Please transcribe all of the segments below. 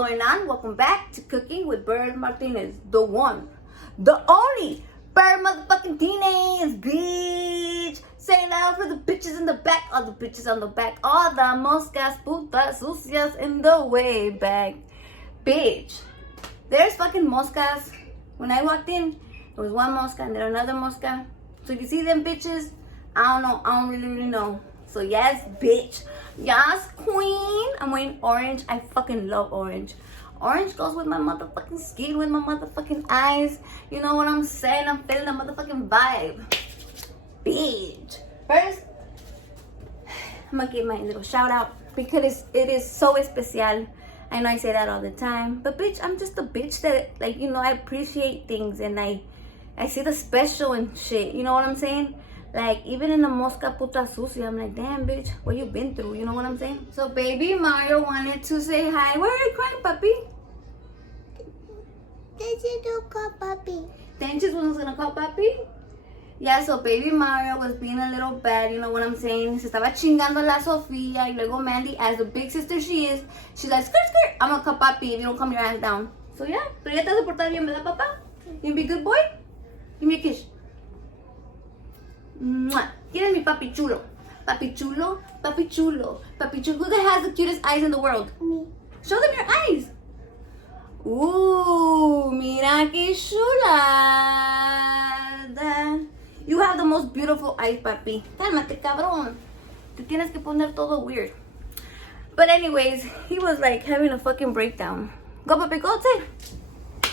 going on? Welcome back to Cooking with Bird Martinez. The one, the only Bird motherfucking Martinez, bitch. Say it loud for the bitches in the back, all the bitches on the back, all the moscas, putas, sucias in the way back. Bitch, there's fucking moscas. When I walked in, there was one mosca and then another mosca. So you see them bitches? I don't know. I don't really know. So yes, bitch. Yes, queen. I'm wearing orange. I fucking love orange. Orange goes with my motherfucking skin, with my motherfucking eyes. You know what I'm saying? I'm feeling the motherfucking vibe. Bitch. First, I'm gonna give my little shout out because it is so especial. I know I say that all the time. But bitch, I'm just a bitch that, like, you know, I appreciate things and I see the special and shit. You know what I'm saying? Like, even in the mosca puta sucia, I'm like, damn, bitch, what you been through? You know what I'm saying? So, baby Mario wanted to say hi. Why are you crying, papi? Tenchi don't call papi. Tenchi was gonna call papi? Yeah, so baby Mario was being a little bad, you know what I'm saying? Se estaba chingando la Sofía. Y luego Mandy, as the big sister she is, she's like, skirt, skirt, I'm gonna call papi if you don't calm your ass down. So, yeah, pero ya te vas a portar bien, ¿verdad, papá? You be a good boy? Give me a kiss. Mwah. ¿Quién es mi papi chulo? Papi chulo, papi chulo, papi chulo. Who the has the cutest eyes in the world? Me. Show them your eyes. Ooh, mira que chulada. You have the most beautiful eyes, papi. Cálmate, cabrón. Te tienes que poner todo weird. But anyways, he was like having a fucking breakdown. Go, papi, go outside.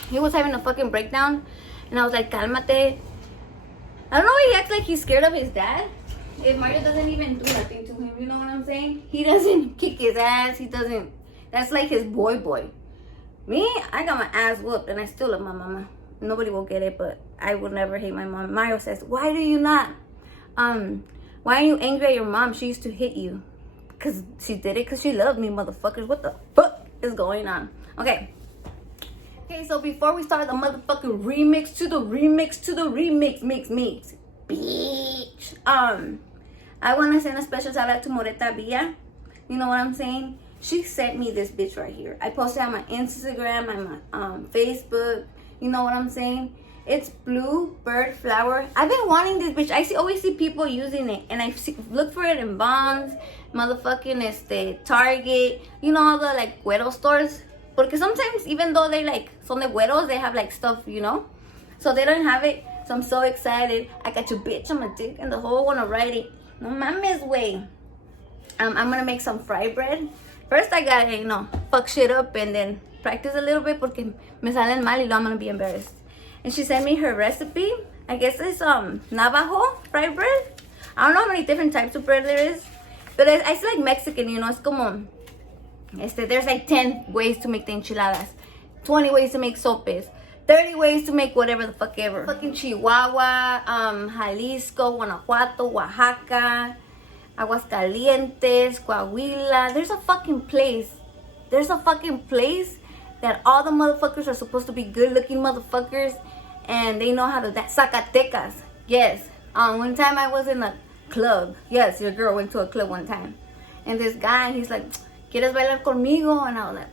He was having a fucking breakdown. And I was like, cálmate. I don't know why he acts like he's scared of his dad. If Mario doesn't even do nothing to him, you know what I'm saying? He doesn't kick his ass. He doesn't. That's like his boy. Me, I got my ass whooped and I still love my mama. Nobody will get it, but I will never hate my mom. Mario says, why do you not? Why are you angry at your mom? She used to hit you. Because she did it because she loved me, motherfuckers. What the fuck is going on? Okay, so before we start the motherfucking remix to the remix, mix, bitch. I want to send a special shout out to Moreta Villa. You know what I'm saying? She sent me this bitch right here. I posted on my Instagram, on my Facebook. You know what I'm saying? It's blue bird flower. I've been wanting this bitch. Always see people using it, and look for it in Bonds, motherfucking Target. You know, all the like güero stores. Because sometimes, even though they like son de güeros, they have like stuff, you know. So they don't have it. So I'm so excited. I got your bitch on my dick and the whole wanna write it. No mames way. I'm gonna make some fry bread. First I gotta, you know, fuck shit up and then practice a little bit porque me salen mal y luego I'm gonna be embarrassed. And she sent me her recipe. I guess it's Navajo fry bread. I don't know how many different types of bread there is. But I see like Mexican, you know, it's como there's like 10 ways to make the enchiladas, 20 ways to make sopes, 30 ways to make whatever the fuck ever. Fucking Chihuahua, Jalisco, Guanajuato, Oaxaca, Aguascalientes, Coahuila. There's a fucking place that all the motherfuckers are supposed to be good looking motherfuckers and they know how to dance. Zacatecas. Yes. One time I was in a club. Yes, your girl went to a club one time. And this guy, he's like, ¿Quieres bailar conmigo? And I was like,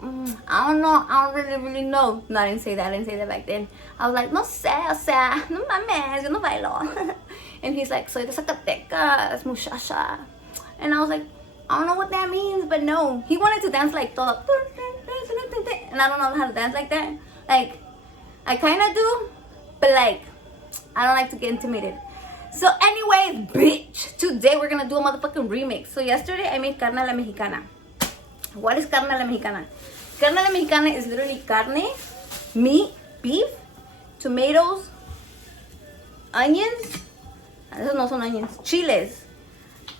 I don't know. I don't really know. No, I didn't say that back then. I was like, no sé, o sea, no mames, yo no bailo. And he's like, soy de Zacatecas, muchacha. And I was like, I don't know what that means, but no. He wanted to dance like todo. And I don't know how to dance like that. Like, I kind of do, but like, I don't like to get intimidated. So anyways, bitch, today we're going to do a motherfucking remix. So yesterday I made carne a la mexicana. What is carne a la mexicana? Carne a la mexicana is literally carne, meat, beef, tomatoes, onions. Esos no son onions. Chiles,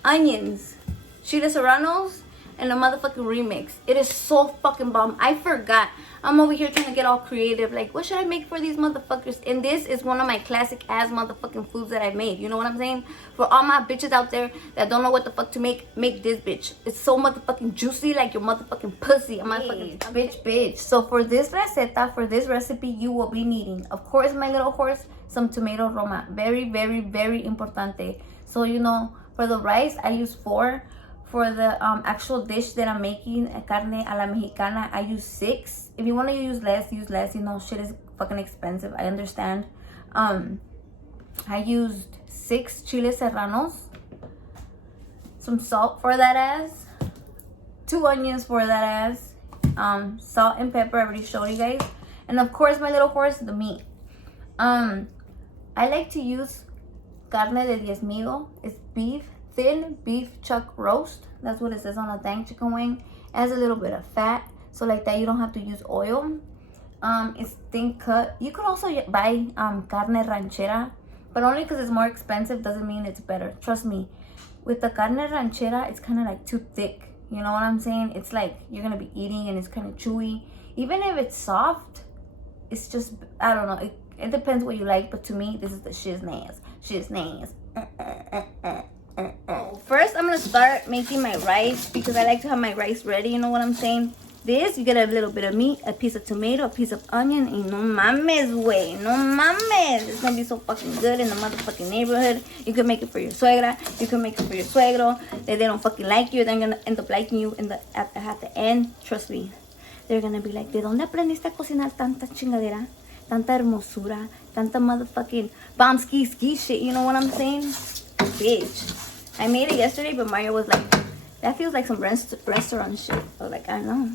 onions, chile serranos, and a motherfucking remix. It is so fucking bomb. I forgot. I'm over here trying to get all creative. Like, what should I make for these motherfuckers? And this is one of my classic ass motherfucking foods that I've made. You know what I'm saying? For all my bitches out there that don't know what the fuck to make this bitch. It's so motherfucking juicy like your motherfucking pussy. I'm motherfucking bitch. So for this receta, for this recipe, you will be needing, of course, my little horse, some tomato Roma. Very, very, very importante. So, you know, for the rice, I use 4 for the actual dish that I'm making, carne a la mexicana, I use 6. If you want to use less, use less. You know, shit is fucking expensive. I understand. I used 6 chile serranos, some salt for that ass, 2 onions for that ass, salt and pepper. I already showed you guys, and of course my little horse, the meat. I like to use carne de diezmillo. It's beef, thin beef chuck roast. That's what it says on the dang chicken wing. It has a little bit of fat, so like that you don't have to use oil. It's thin cut. You could also buy carne ranchera, but only because it's more expensive doesn't mean it's better. Trust me, with the carne ranchera, it's kind of like too thick. You know what I'm saying? It's like you're gonna be eating and it's kind of chewy. Even if it's soft, it's just, I don't know. It depends what you like, but to me, this is the shiznaz. Shiznaz. First, I'm gonna start making my rice because I like to have my rice ready. You know what I'm saying? This, you get a little bit of meat, a piece of tomato, a piece of onion, and no mames, way, no mames. It's gonna be so fucking good in the motherfucking neighborhood. You can make it for your suegra, you can make it for your suegro. If they don't fucking like you, they're gonna end up liking you at the end. Trust me. They're gonna be like, ¿de dónde aprendiste a cocinar tanta chingadera? Tanta hermosura, tanta motherfucking bomb ski shit, you know what I'm saying? Bitch. I made it yesterday, but Mario was like, that feels like some restaurant shit. I was like, I know.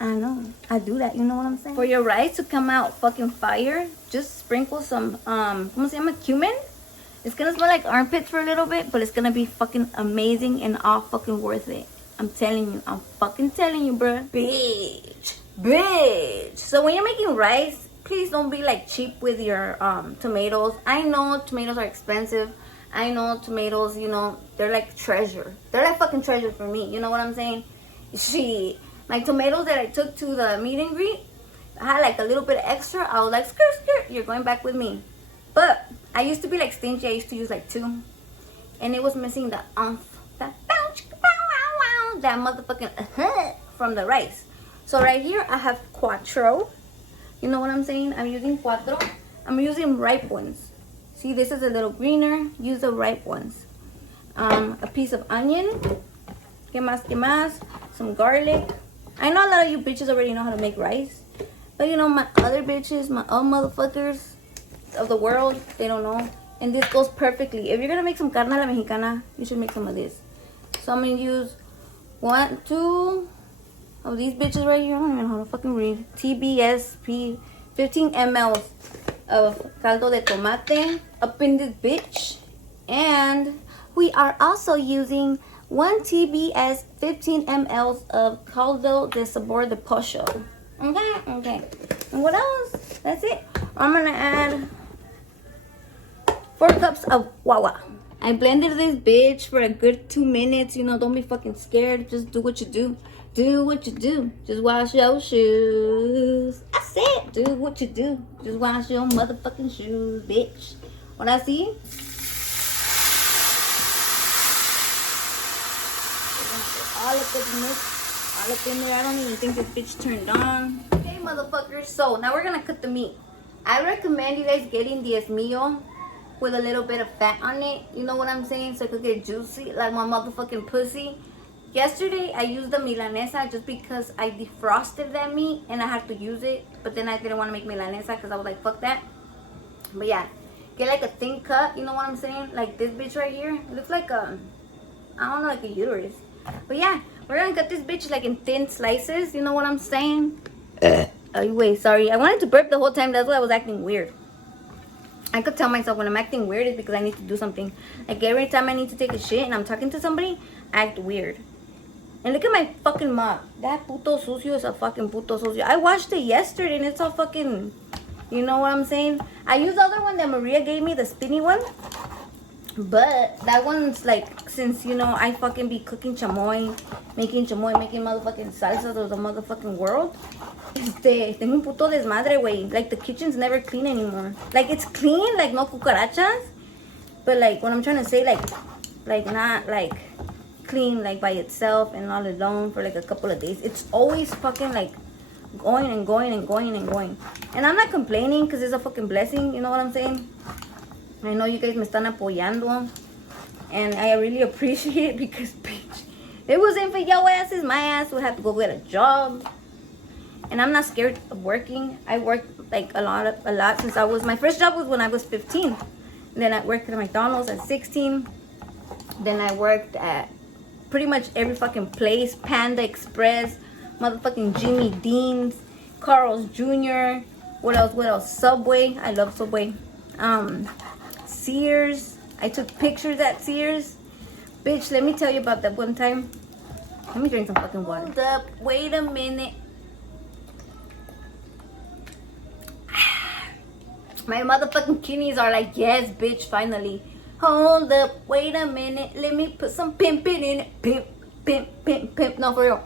I do that, you know what I'm saying? For your rice to come out fucking fire, just sprinkle some, ¿cómo se llama? Cumin. It's gonna smell like armpits for a little bit, but it's gonna be fucking amazing and all fucking worth it. I'm telling you. I'm fucking telling you, bruh. Bitch. So when you're making rice, please don't be like cheap with your tomatoes. I know tomatoes are expensive. I know tomatoes, you know, they're like treasure. They're like fucking treasure for me. You know what I'm saying? Shit. My tomatoes that I took to the meet and greet, I had like a little bit extra. I was like, skirt, you're going back with me. But I used to be like stingy. I used to use like 2. And it was missing the that motherfucking from the rice. So right here, I have 4. You know what I'm saying? I'm using 4. I'm using ripe ones. See, this is a little greener. Use the ripe ones. A piece of onion. Que más? Some garlic. I know a lot of you bitches already know how to make rice. But you know, my other bitches, my other motherfuckers of the world, they don't know. And this goes perfectly. If you're going to make some carne a la mexicana, you should make some of this. So I'm going to use 1, 2 of these bitches right here. I don't even know how to fucking read. tbsp, 15 ml of caldo de tomate up in this bitch. And we are also using 1 tbs 15 ml of caldo de sabor de pollo. Okay. And what else? That's it. I'm gonna add 4 cups of guava. I blended this bitch for a good 2 minutes. You know, don't be fucking scared. Just do what you do. Do what you do. Just wash your shoes. I said, do what you do. Just wash your motherfucking shoes, bitch. What I see? All up in there. I don't even think this bitch turned on. Okay, motherfuckers. So now we're gonna cut the meat. I recommend you guys getting diezmillo with a little bit of fat on it. You know what I'm saying? So it could get juicy like my motherfucking pussy. Yesterday, I used the milanesa just because I defrosted that meat and I had to use it. But then I didn't want to make milanesa because I was like, fuck that. But yeah, get like a thin cut. You know what I'm saying? Like this bitch right here. It looks like a, I don't know, like a uterus. But yeah, we're going to cut this bitch like in thin slices. You know what I'm saying? Oh, wait, sorry. I wanted to burp the whole time. That's why I was acting weird. I could tell myself when I'm acting weird is because I need to do something. Like every time I need to take a shit and I'm talking to somebody, I act weird. And look at my fucking mop. That puto sucio is a fucking puto sucio. I washed it yesterday and it's all fucking, you know what I'm saying? I used the other one that Maria gave me, the spinny one. But that one's like, since, you know, I fucking be cooking chamoy, making motherfucking salsas of the motherfucking world. Tengo un puto desmadre, güey. Like, the kitchen's never clean anymore. Like, it's clean, like, no cucarachas. But, like, what I'm trying to say, like, not, like, clean, like, by itself and all alone for, like, a couple of days. It's always fucking, like, going and going and going and going. And I'm not complaining because it's a fucking blessing, you know what I'm saying? I know you guys me están apoyando. And I really appreciate it because, bitch, it wasn't for your asses, my ass would have to go get a job. And I'm not scared of working. I worked like a lot since my first job was when I was 15. And then I worked at McDonald's at 16. Then I worked at pretty much every fucking place. Panda Express, motherfucking Jimmy Dean's, Carl's Jr. What else? Subway. I love Subway. Sears. I took pictures at Sears. Bitch, let me tell you about that one time. Let me drink some fucking water. Hold up. Wait a minute. My motherfucking kidneys are like, yes, bitch, finally. Hold up, wait a minute. Let me put some pimping in it. Pimp, pimp, pimp, pimp. No, for real.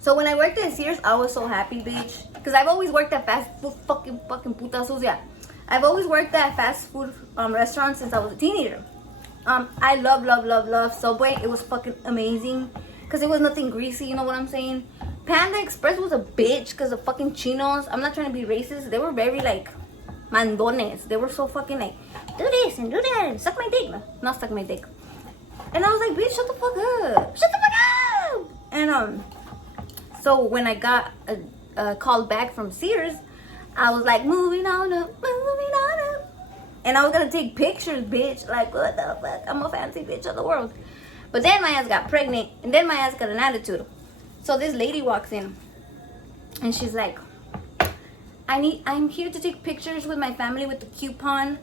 So when I worked at Sears, I was so happy, bitch. Because I've always worked at fast food, fucking puta sucia. I've always worked at fast food restaurants since I was a teenager. I love Subway. It was fucking amazing. Because it was nothing greasy, you know what I'm saying? Panda Express was a bitch because of fucking chinos. I'm not trying to be racist. They were very like mandones. They were so fucking like, do this and do that and suck my dick. Not suck my dick. And I was like, bitch, shut the fuck up. Shut the fuck up. And so when I got a call back from Sears, I was like, moving on up. And I was gonna take pictures, bitch. Like, what the fuck? I'm a fancy bitch of the world. But then my ass got pregnant, and then my ass got an attitude. So this lady walks in, and she's like, I'm here to take pictures with my family with the coupon.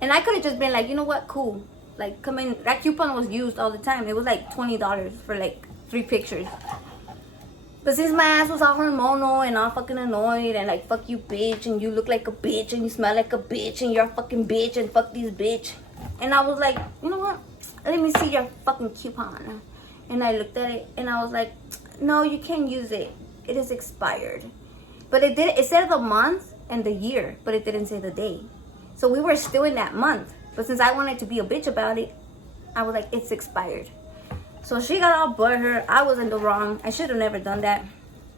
And I could have just been like, you know what, cool. Like, come in. That coupon was used all the time. It was like $20 for like 3 pictures. But since my ass was all hormonal and all fucking annoyed and like, fuck you, bitch, and you look like a bitch and you smell like a bitch and you're a fucking bitch and fuck these bitch. And I was like, you know what? Let me see your fucking coupon. And I looked at it and I was like, no, you can't use it. It is expired. But it said the month and the year, but it didn't say the day. So we were still in that month. But since I wanted to be a bitch about it, I was like, it's expired. So she got all butthurt. I was in the wrong. I should have never done that.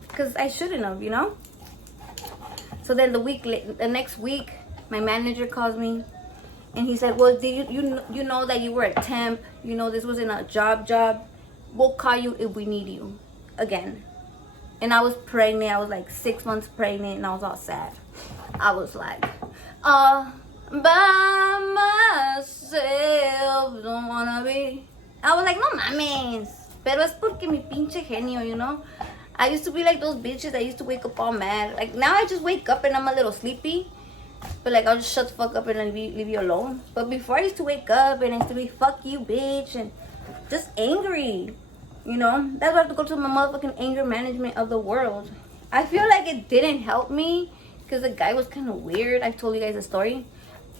Because I shouldn't have, you know? So then the next week, my manager calls me. And he said, well, did you know that you were a temp? You know this wasn't a job. We'll call you if we need you again. And I was pregnant. I was like 6 months pregnant. And I was all sad. I was like, by myself, don't wanna be. I was like, no mames. Pero es porque mi pinche genio, you know? I used to be like those bitches. I used to wake up all mad. Like, now I just wake up and I'm a little sleepy. But like, I'll just shut the fuck up and leave you alone. But before, I used to wake up and I used to be, fuck you, bitch. And just angry. You know? That's why I have to go to my motherfucking anger management of the world. I feel like it didn't help me. Because the guy was kind of weird. I told you guys the story.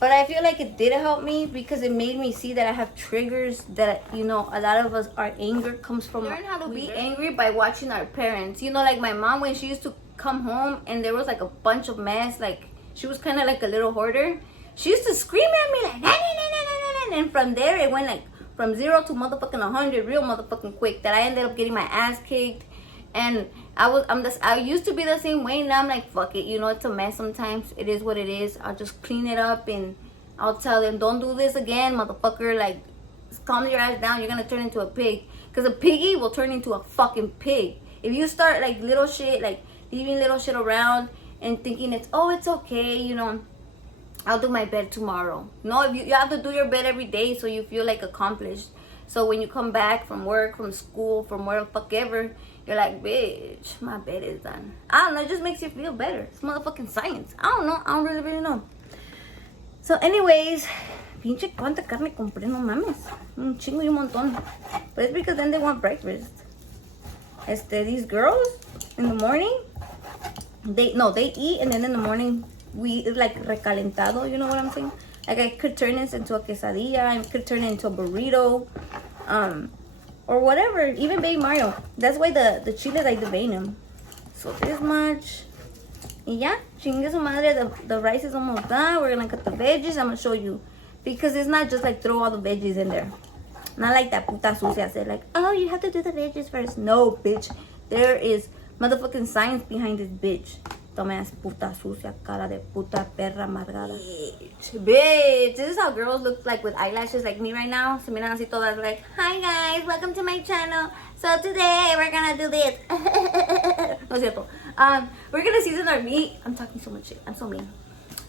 But I feel like it did help me because it made me see that I have triggers that, you know, a lot of us, our anger comes from. Learn how to be angry by watching our parents. You know, like my mom, when she used to come home and there was like a bunch of mess, like she was kind of like a little hoarder. She used to scream at me like, nah, nah, nah, nah, nah, nah. And from there, it went like from 0 to motherfucking 100 real motherfucking quick, that I ended up getting my ass kicked. And I used to be the same way. Now I'm like, fuck it, you know, it's a mess sometimes. It is what it is. I'll just clean it up and I'll tell them, don't do this again, motherfucker. Like, calm your ass down. You're gonna turn into a pig. Because a piggy will turn into a fucking pig. If you start like little shit, like leaving little shit around and thinking it's okay, you know, I'll do my bed tomorrow. No, if you have to do your bed every day so you feel like accomplished. So when you come back from work, from school, from where the fuck ever, you're like, bitch, my bed is done. I don't know, it just makes you feel better. It's motherfucking science. I don't know, I don't really know. So anyways, pinche cuánta carne compré, no mames. Un chingo y un montón. But it's because then they want breakfast. These girls, in the morning, they eat and then in the morning, we eat like recalentado, you know what I'm saying? Like I could turn this into a quesadilla, I could turn it into a burrito, or whatever, even baby Mario. That's why the chiles I debate them. So this much. Y ya, chingue su madre, the rice is almost done. We're gonna cut the veggies. I'm gonna show you. Because it's not just like throw all the veggies in there. Not like that puta sucia said, like, oh, you have to do the veggies first. No, bitch. There is motherfucking science behind this bitch. Dumbass puta sucia, cara de puta perra amargada. Bitch. This is how girls look like with eyelashes like me right now. Se miran así todas like, hi guys, welcome to my channel. So today we're gonna do this. No es cierto. We're gonna season our meat. I'm talking so much shit. I'm so mean.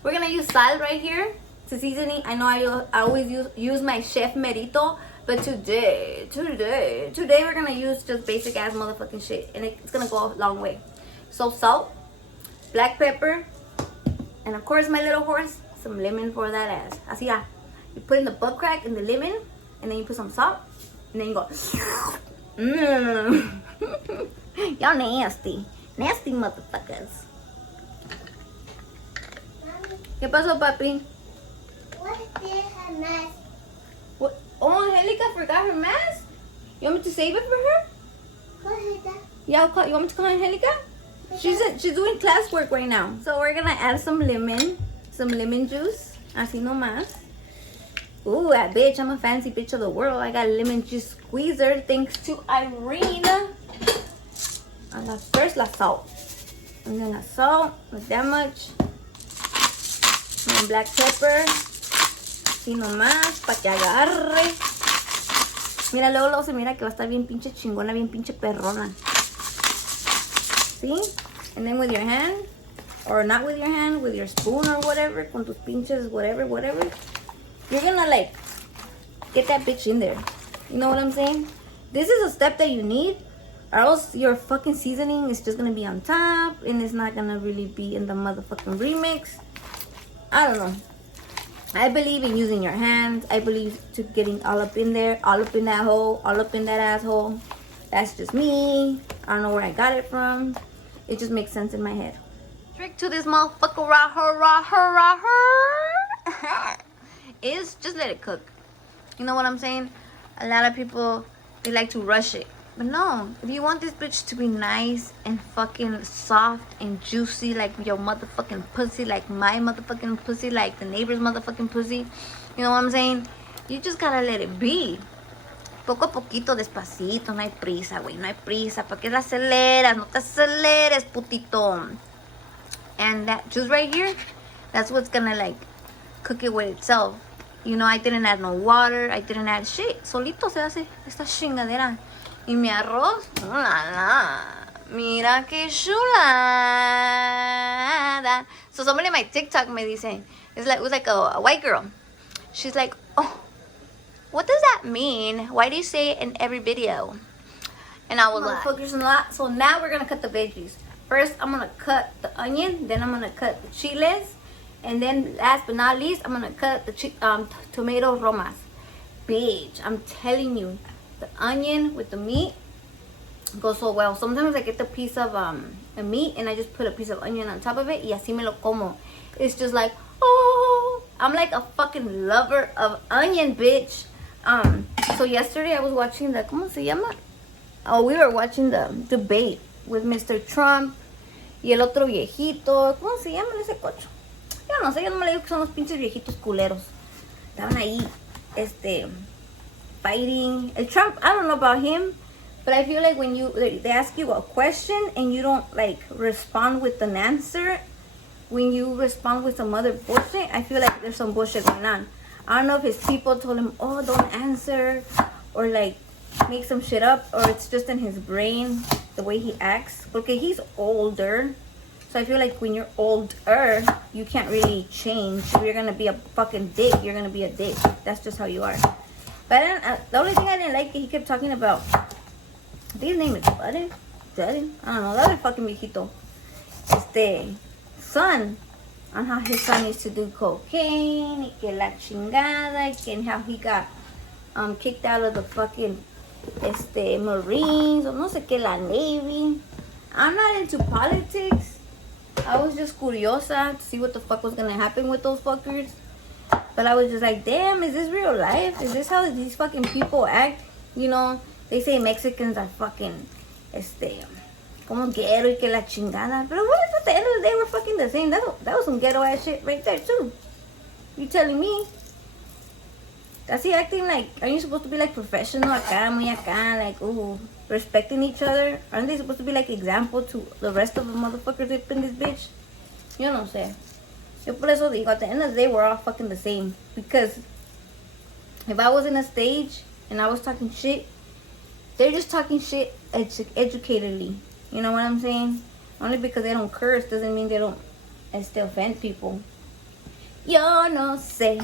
We're gonna use sal right here to seasoning. I know I always use my chef merito. But today we're gonna use just basic ass motherfucking shit. And it's gonna go a long way. So salt, black pepper, and of course my little horse, some lemon for that ass. Así ya. You put in the butt crack and the lemon, and then you put some salt, and then you go. Y'all nasty. Nasty motherfuckers. ¿Qué pasó, papi? What is a mess? What? Oh, Angelica forgot her mask? You want me to save it for her? What is that? Yeah, you want me to call Angelica? She's doing classwork right now. So we're gonna add some lemon juice. Así nomás. Ooh, that bitch, I'm a fancy bitch of the world. I got a lemon juice squeezer thanks to Irene. And that's first la salt. And then la salt, like that much. And then black pepper. Así nomás, pa' que agarre. Mira, luego se mira que va a estar bien pinche chingona, bien pinche perrona. See? And then with your hand, or not with your hand, with your spoon or whatever, con tus pinches, whatever, you're gonna like, get that bitch in there. You know what I'm saying? This is a step that you need, or else your fucking seasoning is just gonna be on top, and it's not gonna really be in the motherfucking remix. I don't know. I believe in using your hands. I believe to getting all up in there, all up in that hole, all up in that asshole. That's just me. I don't know where I got it from. It just makes sense in my head. Trick to this motherfucker is just let it cook. You know what I'm saying? A lot of people, they like to rush it. But no, if you want this bitch to be nice and fucking soft and juicy like your motherfucking pussy, like my motherfucking pussy, like the neighbor's motherfucking pussy, you know what I'm saying? You just gotta let it be. Poco a poquito, despacito, no hay prisa, güey, no hay prisa. ¿Para qué la aceleras? No te aceleres, putito. And that juice right here, that's what's gonna like cook it with itself. You know, I didn't add no water, I didn't add shit. Solito se hace esta chingadera. Y mi arroz, mira que chulada. So somebody on my TikTok me dice, it was like a white girl. She's like, oh, what does that mean? Why do you say it in every video? And I was like, so now we're gonna cut the veggies. First, I'm gonna cut the onion, then I'm gonna cut the chiles, and then last but not least, I'm gonna cut the tomato romas. Bitch, I'm telling you. The onion with the meat goes so well. Sometimes I get the piece of the meat and I just put a piece of onion on top of it y así me lo como. It's just like, oh, I'm like a fucking lover of onion, bitch. So yesterday I was watching the, ¿cómo se llama? Oh, we were watching the debate with Mr. Trump y el otro viejito. ¿Cómo se llama ese cocho? Yo no sé, yo no me le digo que son los pinches viejitos culeros. Estaban ahí, fighting. Trump, I don't know about him, but I feel like when they ask you a question and you don't like respond with an answer, when you respond with some other bullshit, I feel like there's some bullshit going on. I don't know if his people told him, oh, don't answer, or like make some shit up, or it's just in his brain the way he acts. Porque he's older, so I feel like when you're older, you can't really change. If you're gonna be a fucking dick, you're gonna be a dick. That's just how you are. But the only thing I didn't like, he kept talking about, I think his name is Buddy? I don't know, the other fucking viejito. Son, on how his son used to do cocaine, y que la chingada, y que how he got kicked out of the fucking Marines, or no sé qué, la Navy. I'm not into politics. I was just curiosa to see what the fuck was gonna happen with those fuckers. But I was just like, damn, is this real life? Is this how these fucking people act? You know, they say Mexicans are fucking, como ghetto y que la chingada. But what if at the end of the day we're fucking the same? That was some ghetto ass shit right there too. You telling me? Is he acting like, aren't you supposed to be like professional acá, muy acá, like, ooh, respecting each other? Aren't they supposed to be like example to the rest of the motherfuckers up in this bitch? Yo no sé. Yo por eso digo, at the end of the day, we're all fucking the same. Because if I was in a stage and I was talking shit, they're just talking shit educatedly. You know what I'm saying? Only because they don't curse doesn't mean they don't offend people. Yo no sé.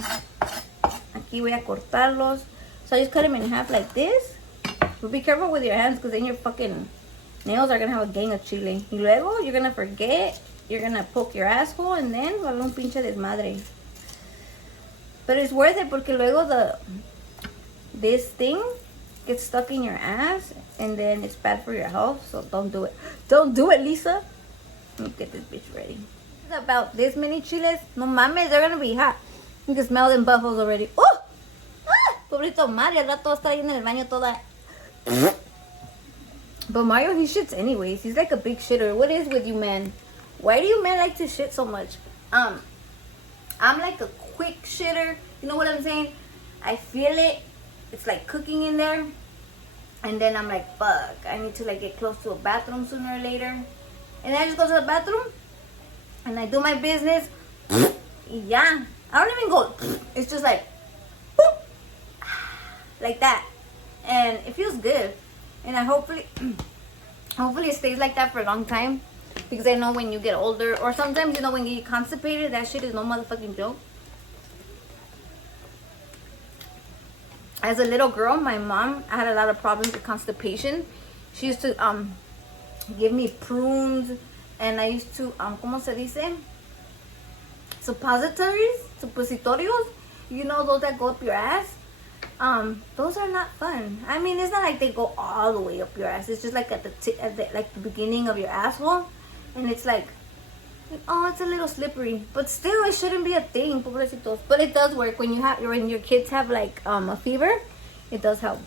Aquí voy a cortarlos. So I just cut them in half like this. But be careful with your hands because then your fucking nails are going to have a gang of chile. Y luego you're going to forget. You're going to poke your asshole and then va a haber un pinche desmadre. But it's worth it porque luego this thing gets stuck in your ass and then it's bad for your health. So don't do it. Don't do it, Lisa. Let me get this bitch ready. About this many chiles. No mames, they're going to be hot. You can smell them buffaloes already. Oh! Ah! Pobrito Mario, al rato va a estar ahí en el baño toda. But Mario, he shits anyways. He's like a big shitter. What is with you, man? Why do you men like to shit so much? I'm like a quick shitter. You know what I'm saying? I feel it. It's like cooking in there. And then I'm like, fuck. I need to like get close to a bathroom sooner or later. And then I just go to the bathroom. And I do my business. Yeah. I don't even go. It's just like, like that. And it feels good. And I hopefully it stays like that for a long time. Because I know when you get older, or sometimes, you know, when you get constipated, that shit is no motherfucking joke. As a little girl, my mom had a lot of problems with constipation. She used to give me prunes, and I used to, ¿cómo se dice? Suppositorios. You know, those that go up your ass. Those are not fun. I mean, it's not like they go all the way up your ass. It's just like at the beginning of your asshole. And it's like, oh, it's a little slippery, but still, it shouldn't be a thing, pobrecitos. But it does work when your kids have like a fever. It does help.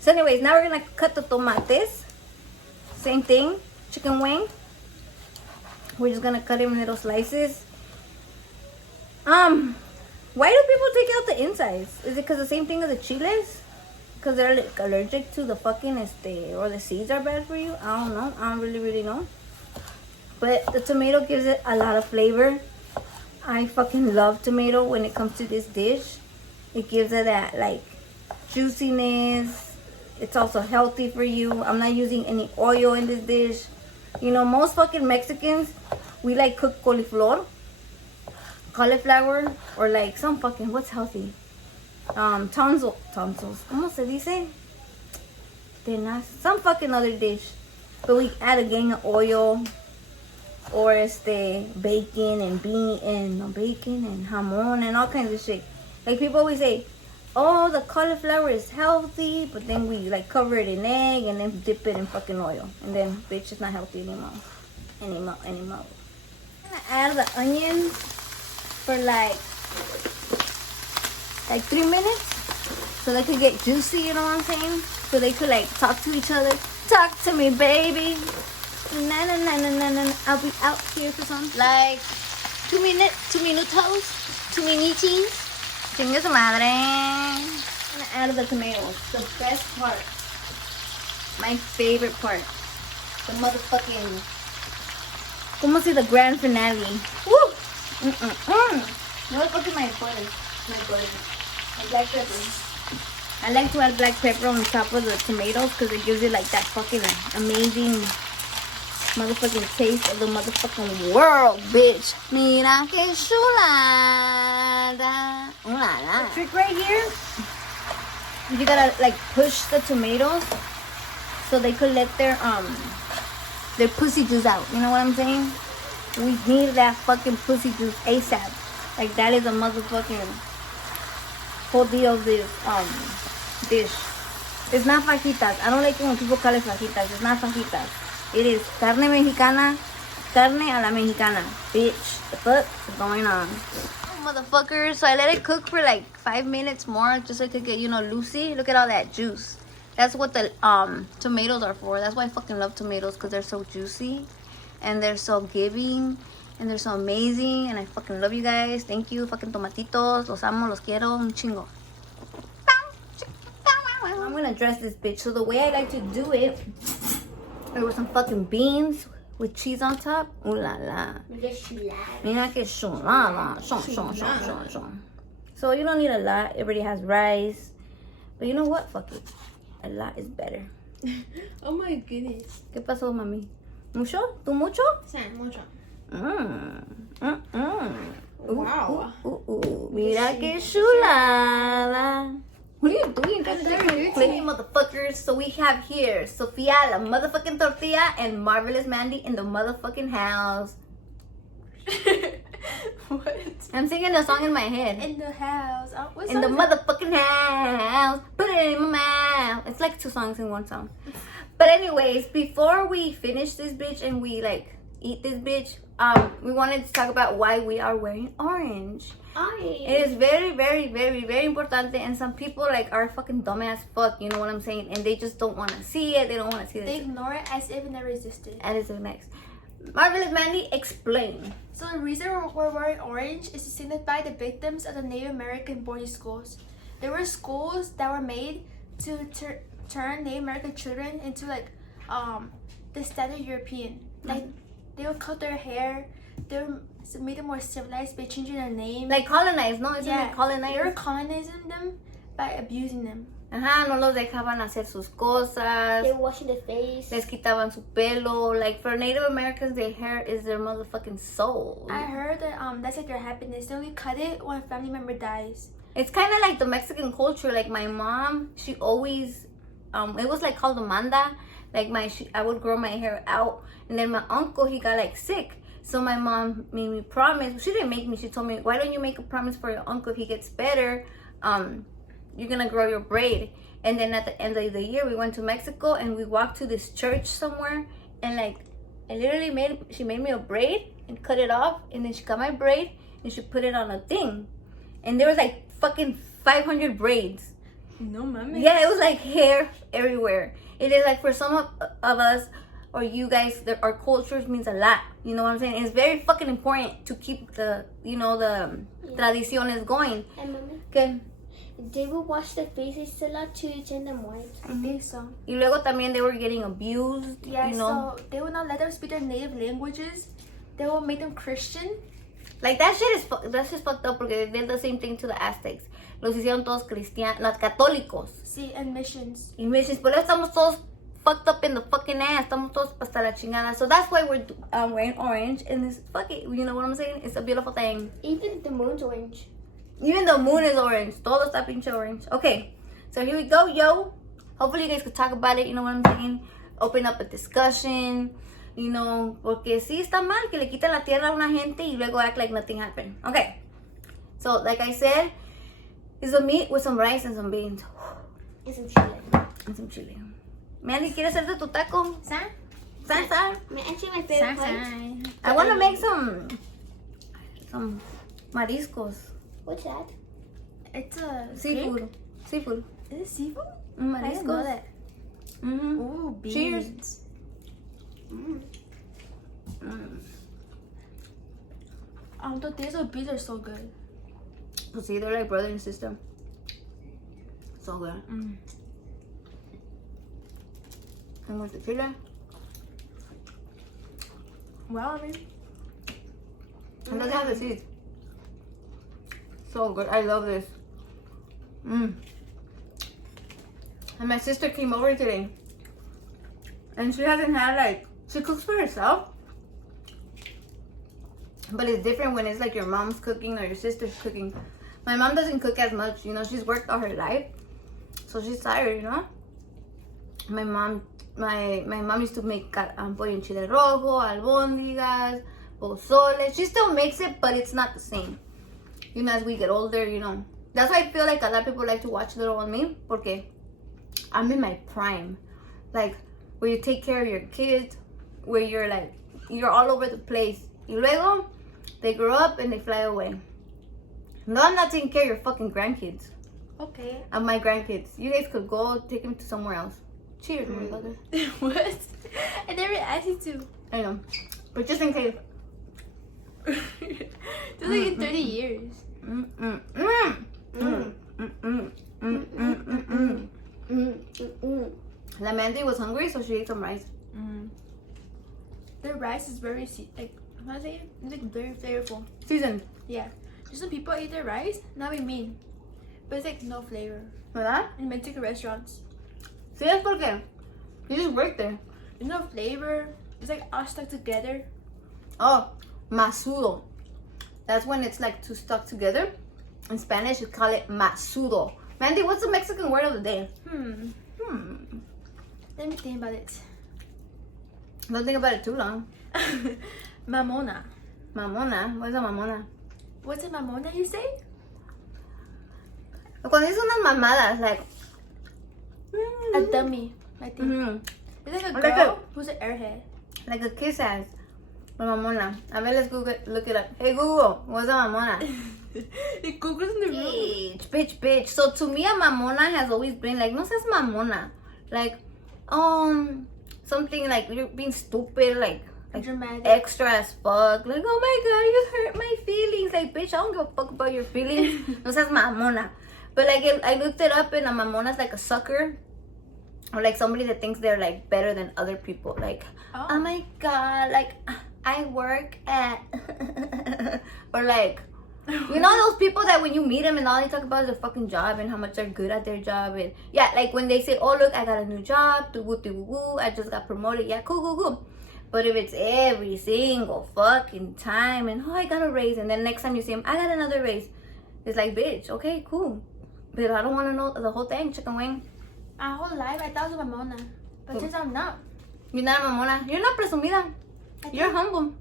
So, anyways, now we're gonna cut the tomates. Same thing, chicken wing. We're just gonna cut them in little slices. Why do people take out the insides? Is it because the same thing as the chiles? Because they're like allergic to the fucking or the seeds are bad for you? I don't know. I don't really know. But the tomato gives it a lot of flavor. I fucking love tomato when it comes to this dish. It gives it that like juiciness. It's also healthy for you. I'm not using any oil in this dish. You know, most fucking Mexicans, we like cook cauliflower, or like some fucking, what's healthy? Tonsils. ¿Cómo se dice? Some fucking other dish. But we add a gang of oil. Or bacon and bacon and jamon and all kinds of shit. Like people always say, oh, the cauliflower is healthy, but then we like cover it in egg and then dip it in fucking oil. And then, bitch, it's not healthy anymore. I'm gonna add the onions for like 3 minutes. So they could get juicy, you know what I'm saying? So they could like talk to each other. Talk to me, baby. Na. I'll be out here for some like 2 minutos. Chingue su madre. I'm gonna add the tomatoes. The best part. My favorite part. The motherfucking. ¿Cómo se the grand finale? Woo! Motherfucking my butter. My black pepper. I like to add black pepper on top of the tomatoes because it gives it like that fucking amazing motherfucking taste of the motherfucking world, bitch. Mira que chulada. The trick right here, you gotta like push the tomatoes so they could let their pussy juice out. You know what I'm saying? We need that fucking pussy juice ASAP. Like that is a motherfucking whole deal of this dish. It's not fajitas. I don't like it when people call it fajitas. It's not fajitas. It is carne mexicana, carne a la mexicana. Bitch, the fuck is going on? Motherfuckers, so I let it cook for like 5 minutes more just so it could get, you know, loosey. Look at all that juice. That's what the tomatoes are for. That's why I fucking love tomatoes, because they're so juicy and they're so giving and they're so amazing, and I fucking love you guys. Thank you, fucking tomatitos. Los amo, los quiero un chingo. I'm gonna dress this bitch. So the way I like to do it, there were some fucking beans with cheese on top. Ooh la la. Mira chulada. Mira que chulada. Shon. So you don't need a lot. It already has rice. But you know what? Fuck it. A lot is better. Oh my goodness. ¿Qué pasó, mami? ¿Mucho? ¿Tú mucho? Sí, mucho. Wow. Mira que chulada. What are you doing? Clicking motherfuckers. So we have here Sofia la motherfucking tortilla and Marvelous Mandy in the motherfucking house. What? I'm singing a song in my head. In the house. Oh, what In the song is that? motherfucking house. Put it in my mouth. It's like 2 songs in 1 song. But anyways, before we finish this bitch and we like eat this bitch, we wanted to talk about why we are wearing orange. It is very, very, very, very important, and some people like are fucking dumb as fuck, you know what I'm saying? And they just don't want to see it. They don't want to see They this. ignore it as if it never existed. And it's the next. Marvelous Mandy, explain. So the reason we're wearing orange is to signify the victims of the Native American boarding schools. There were schools that were made to turn Native American children into like the standard European. Like they would cut their hair. They would make them more civilized by changing their name. Like colonized, no? Isn't it colonized? They were colonizing them by abusing them. Ajá, no los dejaban hacer sus cosas. They were washing their face. Les quitaban su pelo. Like for Native Americans, their hair is their motherfucking soul. I heard that that's like their happiness. They only cut it when a family member dies. It's kind of like the Mexican culture. Like my mom, she always, it was like called manda. Like I would grow my hair out, and then my uncle, he got like sick. So my mom made me promise. She didn't make me. She told me, why don't you make a promise for your uncle if he gets better? You're gonna grow your braid. And then at the end of the year, we went to Mexico and we walked to this church somewhere, and like I literally she made me a braid and cut it off, and then she got my braid and she put it on a thing, and there was like fucking 500 braids. No mami. Yeah, it was like hair everywhere. It is like for some of us or you guys, our cultures means a lot. You know what I'm saying? It's very fucking important to keep the tradiciones going. And mommy, Okay. they would wash their faces a lot to turn them white. I think so. Y luego también they were getting abused. Yeah, you know? so they would not let them speak their native languages. They will make them Christian. Like that's just fucked up porque they did the same thing to the Aztecs. Los hicieron todos cristianos, los católicos. See, and missions. Y missions, por eso estamos todos fucked up in the fucking ass. Estamos todos hasta la chingada. So that's why we're wearing orange. And it's fuck it. You know what I'm saying? It's a beautiful thing. Even the moon's orange. Even the moon is orange. Todo está pinche orange. Okay. So here we go, yo. Hopefully you guys could talk about it. You know what I'm saying? Open up a discussion. You know, porque sí está mal que le quiten la tierra a una gente y luego act like nothing happened. Okay. So like I said, it's a meat with some rice and some beans. And some chile. And some chile. Mandy, ¿quieres hacerte tu taco? San? Salsa? Actually, my favorite part. I want to make some mariscos. What's that? It's a Seafood. cake? Seafood. Is it seafood? I Mariscos. didn't know that. Mm-hmm. Ooh, beans. Cheers. Tortillas with beans are so good. Pues sí, they're like brother and sister. So good. And with the chile. Well, I mean, And doesn't have the seeds. So good. I love this. And my sister came over today. And she hasn't had like, she cooks for herself. But it's different when it's like your mom's cooking or your sister's cooking. My mom doesn't cook as much, you know, she's worked all her life. So she's tired, you know. My mom used to make pollo en chile rojo, albóndigas, pozole. She still makes it, but it's not the same. You know, as we get older, you know. That's why I feel like a lot of people like to watch Little on Me, porque I'm in my prime. Like, where you take care of your kids, where you're like, you're all over the place. Y luego, they grow up and they fly away. No, I'm not taking care of your fucking grandkids. okay. Of my grandkids. You guys could go take them to somewhere else. Cheers, motherfucker. What? I never asked you to. I know. But just in case. Just like in 30 years. La Mandy was hungry, so she ate some rice. the rice is very like how do I say it? It's like very flavorful. Seasoned. Yeah. There's some people eat their rice, not be mean, but it's like no flavor ¿Verdad? in Mexican restaurants. Sí, es porque you just work there. There's no flavor. It's like all stuck together. Oh, masudo. That's when it's like two stuck together. In Spanish, you call it masudo. Mandy, what's the Mexican word of the day? Let me think about it. Don't think about it too long. Mamona. Mamona. What's a mamona? What's a mamona you say? Cuando dices unas mamadas, like... A dummy, I think. Mhm. It's like a Like girl who's an airhead. Like a kiss ass. A mamona. A ver, let's Google, look it up. Hey, Google, what's a mamona? It Google's in the room. Bitch. So to me, a mamona has always been like, no seas mamona. Like, something like you're being stupid, like Dramatic. extra as fuck. Like, oh my god, you hurt my feelings. Like, bitch, I don't give a fuck about your feelings. No seas mamona. But like, I looked it up, and a mamona is like a sucker. Or like somebody that thinks they're like better than other people. Like, oh my god, like I work at or like, you know those people that when you meet them and all they talk about is their fucking job and how much they're good at their job. And yeah, like when they say, oh look, I got a new job, I just got promoted, yeah, cool. But if it's every single fucking time and oh, I got a raise, and then next time you see them, I got another raise, it's like, bitch, okay, cool, but I don't want to know the whole thing, chicken wing. My whole life I thought I was a mamona, but since I'm not. You're not a mamona. You're not presumida. You're humble.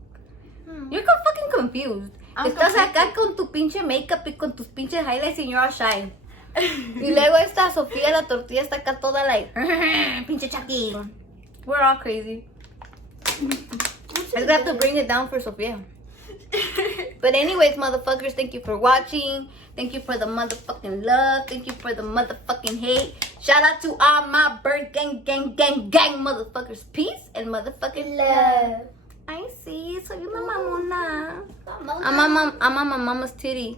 You're fucking confused. I'm Estás confused. acá con tu pinche makeup y con tus pinches highlights and you're all shy. Y luego esta Sofía la tortilla está acá toda like, pinche Chucky. We're all crazy. I just have to bring it down for Sofía. But anyways, motherfuckers, thank you for watching. Thank you for the motherfucking love. Thank you for the motherfucking hate. Shout out to all my bird gang motherfuckers. Peace and motherfucking love. I see. Soy una mamona. I'm a mama's titty.